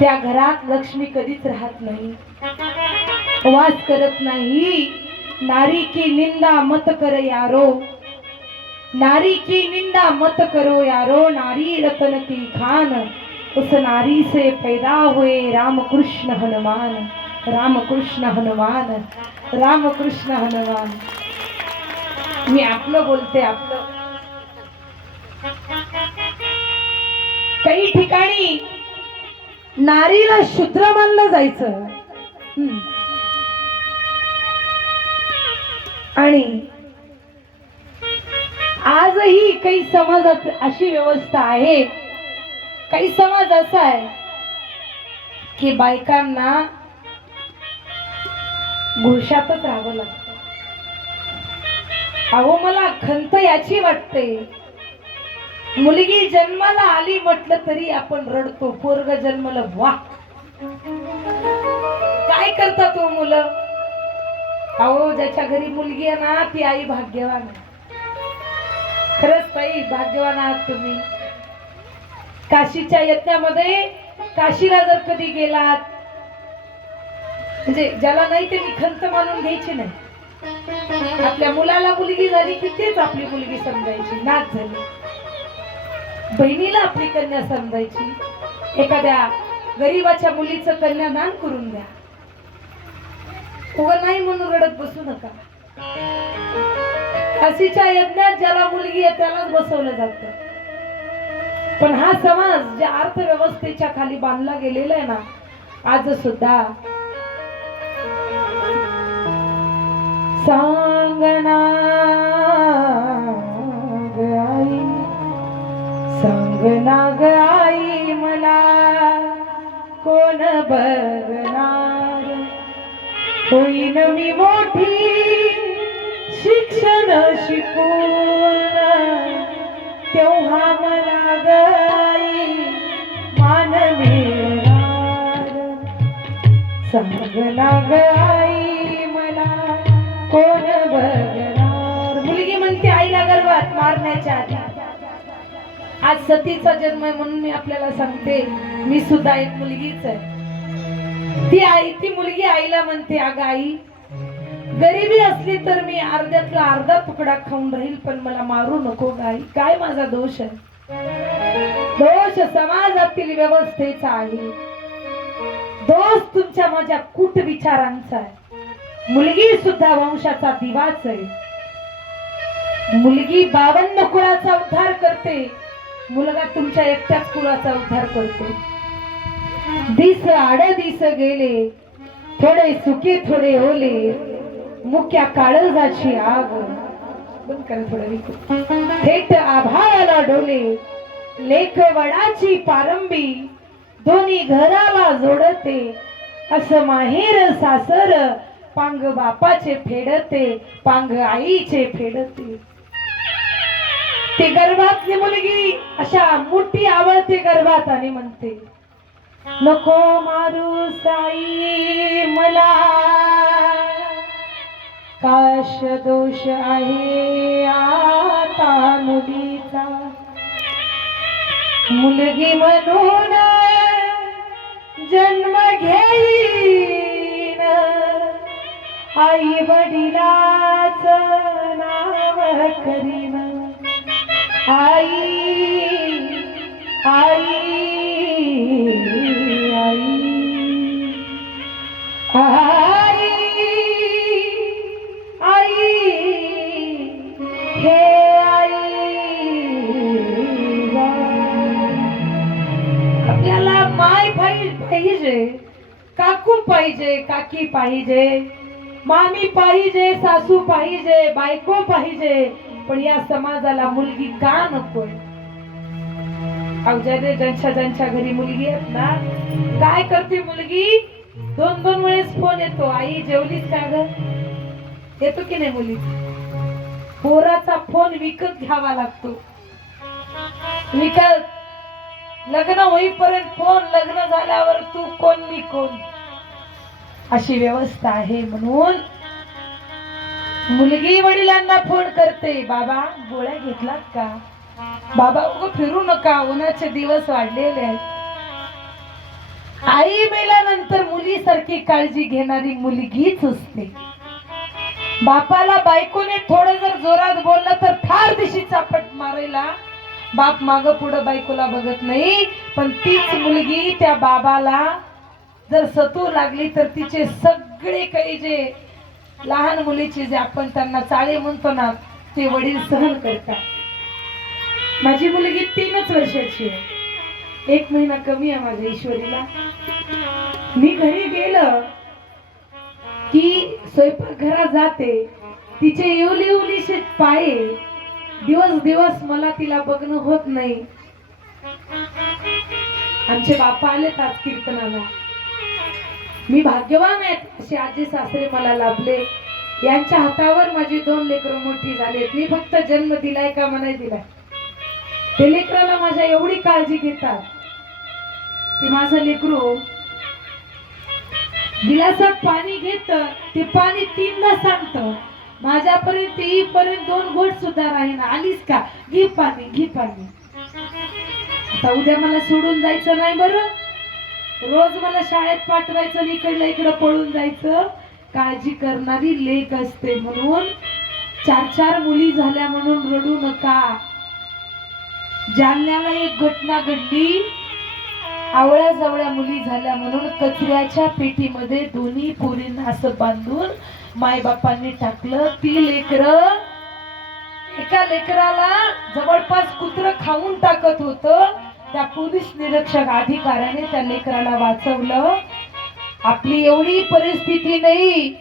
त्या घरात लक्ष्मी कधीच राहत नाही. वास करत नाही. नारी की निंदा मत कर यारो. नारी की निंदा मत करो यारो. नारी रतन की खान. उस नारी से पैदा हुए राम कृष्ण हनुमान. राम कृष्ण हनुमान. राम कृष्ण हनुमान. मी आपलं बोलते आपलं. काही ठिकाणी नारीला शूद्र मानलं जायचं. हम्म. आणि आजही काही समाजात अशी व्यवस्था आहे. काही समाज असा आहे की बायकांना घोषातच राहावं लागतं. अहो मला खंत याची वाटते. मुलगी जन्माला आली म्हटलं तरी आपण रडतो. पोरग जन्मलं वा. काय करता तो मुलं? अहो ज्याच्या घरी मुलगी आहे ना ती आई भाग्यवान आहे. खरंच ताई भाग्यवान आहात तुम्ही. काशीच्या यज्ञामध्ये काशीला जर कधी गेलात म्हणजे ज्याला नाही ते खंत मानून घ्यायची नाही. आपल्या मुलाला मुलगी झाली की तेच आपली मुलगी समजायची. नाच झाली. बहिणीला आपली कन्या समजायची. एखाद्या गरीबाच्या मुलीचं कन्यादान करून द्या. उगा नाही म्हणून रडत बसू नका. काशीच्या यज्ञात ज्याला मुलगी आहे त्यालाच बसवलं जात. पण हा समाज ज्या अर्थव्यवस्थेच्या खाली बांधला गेलेला आहे ना आज सुद्धा. सांगना सांगना ग आई मला कोण बघणार? होईन मी मोठी शिक्षण शिकून तेव्हा मला गाई मान मिळणार. सांगना गाई मला कोण बघ आज सतीचा जन्म आहे म्हणून मी आपल्याला सांगते मी सुद्धा एक मुलगीच आहे. ती आई ती मुलगी आईला म्हणते अग आई गरिबी असली तर मी अर्ध्यातला अर्धा तुकडा खाऊन राहील पण मला मारू नको गाई काय माझा दोष आहे? दोष समाजातील व्यवस्थेचा आहे. दोष तुमच्या माझ्या कुट विचारांचा आहे. मुलगी सुद्धा वंशाचा दिवाच आहे. मुलगी बावन्न कुळाचा उद्धार करते. मुलगा तुमच्या एकट्याच कुलाचा उद्धार करतो दिस आड दिस गेले थोडे सुके थोडे ओले मुक्या काळजाची आग. बंद थोडं थेट आभाळाला डोले लेख वडाची पारंबी दोन्ही घराला जोडते असं माहेर सासर पांग बापाचे फेडते पांग आईचे फेडते. ते गर्भातली मुलगी अशा मोठी आवडते गर्भात आणि म्हणते नको मारू साई मला काश दोष आहे आता मुलीचा. मुलगी म्हणून जन्म घेईन आई वडिलाच नाव करीन. आई आई आई. आई आई. आपल्याला माय पाहि- पाहिजे काकू पाहिजे काकी पाहिजे मामी पाहिजे सासू पाहिजे बायको पाहिजे पण या समाजाला मुलगी का नकोय? अवजादे ज्यांच्या ज्यांच्या घरी मुलगी आहेत ना काय करते मुलगी? दोन दोन वेळेस फोन येतो आई जेवलीस का ग? येतो की नाही मुली? पोराचा फोन विकत घ्यावा लागतो. विकत. लग्न होईपर्यंत फोन लग्न झाल्यावर तू कोण मी कोण? अशी व्यवस्था आहे म्हणून मुलगी वडिलांना फोन करते बाबा गोळ्या घेतलात का? बाबा उग फिरू नका उन्हाचे दिवस वाढलेले आहेत. मुलीसारखी काळजी घेणारी मुलगीच असते. बापाला बायकोने थोडं जर जोरात बोललं तर फार दिशी चापट मारायला. बाप माग पुढं बायकोला बघत नाही पण तीच मुलगी त्या बाबाला जर सतू लागली तर तिचे सगळे काही जे लहान मुलीचे जे आपण त्यांना चाळे म्हणतो ना ते वडील सहन करतात. माझी मुलगी तीनच वर्षाची आहे. एक महिना कमी आहे माझ्या ईश्वरीला. मी घरी गेलं की स्वयंपाकघरात जाते. तिचे येवली येवलीशे पाये दिवस दिवस मला तिला बघणं होत नाही. आमचे बापा आलेत आज कीर्तनाला. मी भाग्यवान आहेत असे आजी सासरे मला लाभले. यांच्या हातावर माझी दोन लेकरं मोठी झालीत मी फक्त जन्म दिलाय का मनाय दिलाय. ते लेकराला माझ्या एवढी काळजी घेतात ते माझं लेकरू गिलासात पाणी घेत ते पाणी तीनदा सांगत माझ्यापर्यंत येईपर्यंत दोन घोट सुद्धा राहीना. आलीस का? घे पाणी घे पाणी. आता उद्या मला सोडून जायचं नाही बरं. रोज मला शाळेत पाठवायचं आणि इकडलं इकडं पळून जायचं. काळजी करणारी लेख असते म्हणून चार चार मुली झाल्या म्हणून रडू नका. जालन्याला एक घटना घडली. आवळ्या जवळ्या मुली झाल्या म्हणून कचऱ्याच्या पेटीमध्ये दोन्ही पोरींना असं बांधून मायबापांनी टाकलं. ती लेकर एका लेकराला जवळपास कुत्र खाऊन टाकत होतं. त्या पोलीस निरीक्षक अधिकाऱ्याने त्या लेकराला वाचवलं. आपली एवढी परिस्थिती नाही.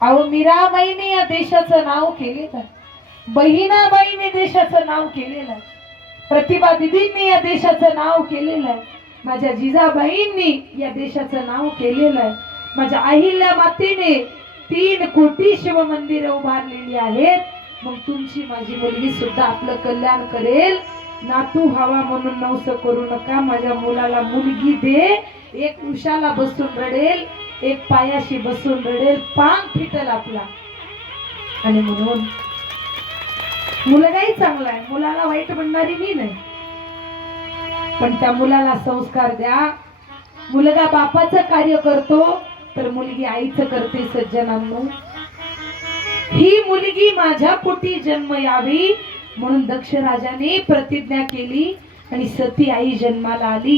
अहो मीराबाईने या देशाचं नाव केलेलं आहे. बहिणाबाईने देशाचं नाव केलेलं आहे. प्रतिभा दिदींनी या देशाचं नाव केलेलं आहे. माझ्या जिजाबाईंनी या देशाचं नाव केलेलं आहे. माझ्या अहिल्या मातेने तीन कोटी शिवमंदिरं उभारलेली आहेत. मग तुमची माझी मुलगी सुद्धा आपलं कल्याण करेल. नातू व्हावा म्हणून नवस करू नका. माझ्या मुलाला मुलगी दे. एक उशाला बसून रडेल. एक पायाशी बसून रडेल. पांग फिटल आपला. आणि म्हणून मुलगाही चांगला आहे. मुलाला वाईट म्हणणारी मी नाही. पण त्या मुलाला संस्कार द्या. मुलगा बापाचं कार्य करतो तर मुलगी आईचं करते सज्जनांनो. ही मुलगी माझ्या पोटी जन्म यावी. म्हणून दक्ष राजाने प्रतिज्ञा केली आणि सती आई जन्माला आली.